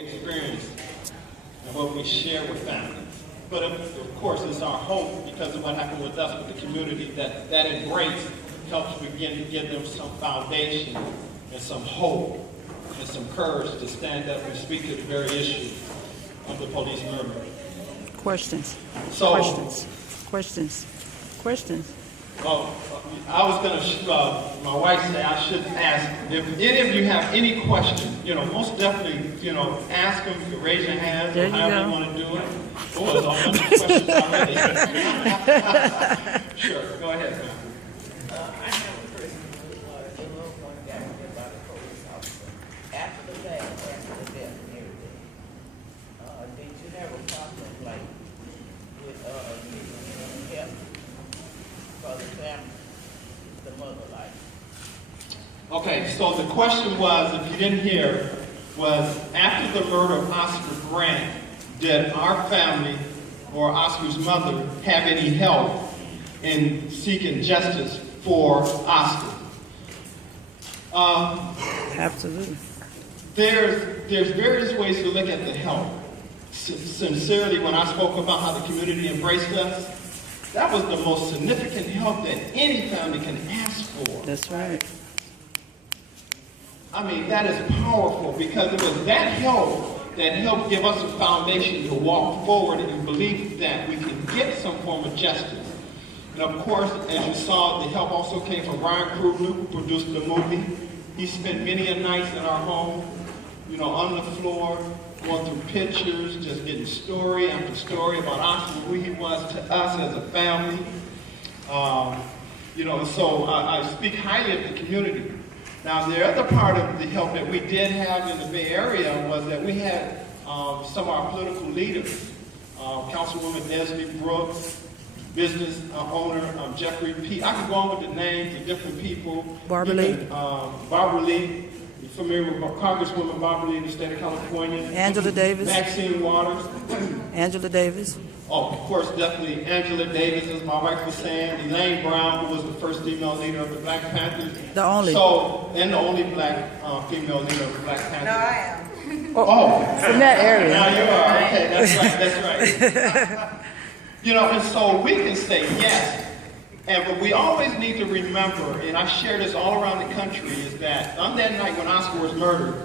experience and what we share with families. But of course, it's our hope, because of what happened with us, with the community, that that embrace helps begin to give them some foundation and some hope and some courage to stand up and speak to the very issue of the police murder. Questions. So, Questions. Well, I was going to, my wife said I shouldn't ask. If any of you have any questions, most definitely, ask them. You can raise your hands or however you want to do it. Oh, there's all kinds of questions already. Sure, go ahead, ma'am. I have a person who was a little one got hit by the police officer. After the death and everything, did you have a problem like with getting help for the family, the mother life? Okay, so the question was, if you didn't hear, was after the murder of Oscar Grant, did our family or Oscar's mother have any help in seeking justice for Oscar? Absolutely. There's various ways to look at the help. Sincerely, when I spoke about how the community embraced us, that was the most significant help that any family can ask for. That's right. I mean, that is powerful, because it was that help that helped give us a foundation to walk forward and believe that we can get some form of justice. And of course, as you saw, the help also came from Ryan Krugler, who produced the movie. He spent many a nights in our home, on the floor, going through pictures, just getting story after story about Oscar, who he was to us as a family. So I speak highly of the community. Now, the other part of the help that we did have in the Bay Area was that we had some of our political leaders, Councilwoman Nesby Brooks, business owner Jeffrey P. I can go on with the names of different people. Barbara Lee. Barbara Lee. You're familiar with Congresswoman Barbara Lee in the state of California. Angela Davis. Maxine Waters. Angela Davis. Oh, of course, definitely Angela Davis, as my wife was saying. Elaine Brown, who was the first female leader of the Black Panthers. The only. And the only black female leader of the Black Panthers. No, I am. From that area. Now you are. Okay, that's right. And so we can say yes. But we always need to remember, and I share this all around the country, is that on that night when Oscar was murdered,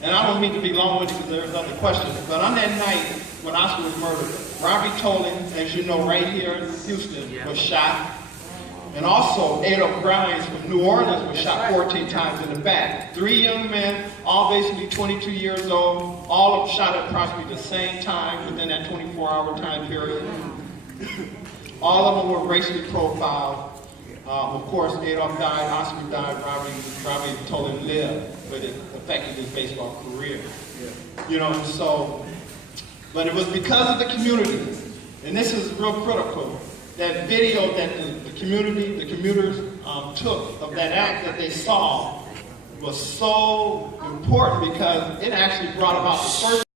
and I don't mean to be long-winded because there's other questions, but on that night when Oscar was murdered, Robbie Tolan, as you know, right here in Houston, was shot. And also, Ada Grimes from New Orleans was shot 14 times in the back. 3 young men, all basically 22 years old, all of them shot at approximately the same time within that 24-hour time period. All of them were racially profiled. Of course, Adolph died, Oscar died, Robbie Tolan lived, but it affected his baseball career. But it was because of the community, and this is real critical, that video that the commuters took of that act that they saw was so important, because it actually brought about the first